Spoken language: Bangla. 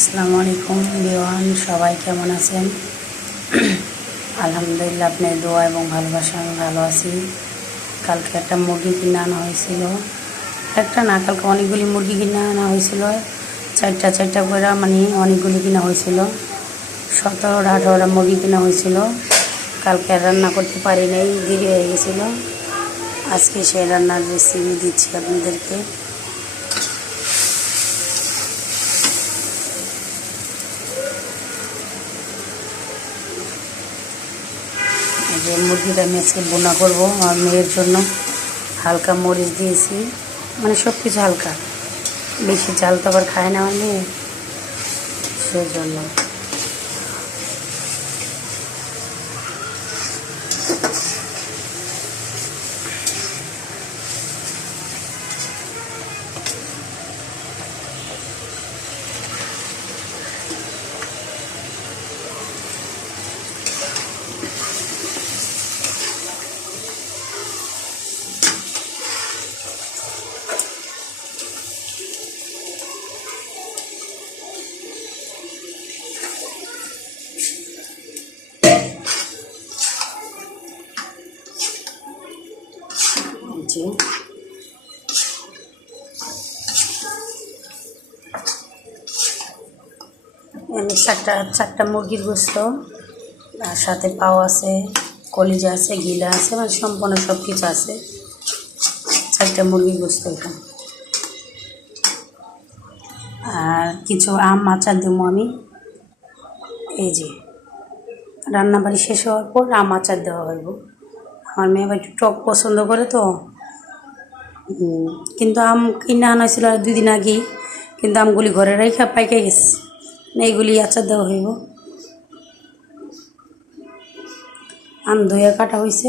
আসসালামু আলাইকুম বিওয়ান, সবাই কেমন আছেন? আলহামদুলিল্লাহ, আপনার দোয়া এবং ভালোবাসা আমি ভালো আছি। কালকে একটা মুরগি কিনে আনা হয়েছিল, একটা না, কালকে অনেকগুলি মুরগি কিনে আনা হয়েছিল। চারটা করে, মানে অনেকগুলি কিনা হয়েছিল। 17-18টা মুরগি কিনা হয়েছিল। কালকে রান্না করতে পারি নাই, দেরি হয়ে গেছিলো। আজকে সেই রান্নার রেসিপি দিচ্ছি আপনাদেরকে। যে মুরগিটা আমি আজকে বোনা করবো আমার মেয়ের জন্য। হালকা মরিচ দিয়েছি, মানে সব কিছু হালকা, বেশি চাল তো আবার খায় না আমার মেয়ে, সেই জন্য। জি, আমি চারটা মুরগির গোস্ত, আর সাথে পাও আছে, কলিজা আছে, গিলা আছে, মানে সম্পূর্ণ সব কিছু আছে। 4টা মুরগির গোস্ত এখানে। আর কিছু আম আচার দেবো আমি। এই যে রান্নাবাড়ি শেষ হওয়ার পর আম আচার দেওয়া হইব। আমার মেয়ে আবার একটু টক পছন্দ করে তো। কিন্তু আম কিনে আনা হয়েছিল 2 দিন আগেই, কিন্তু আমগুলি ঘরে রেখে পাইকে গেছে, এইগুলি আচার দেওয়া হইব। আম ধুয়ে কাটা হয়েছে,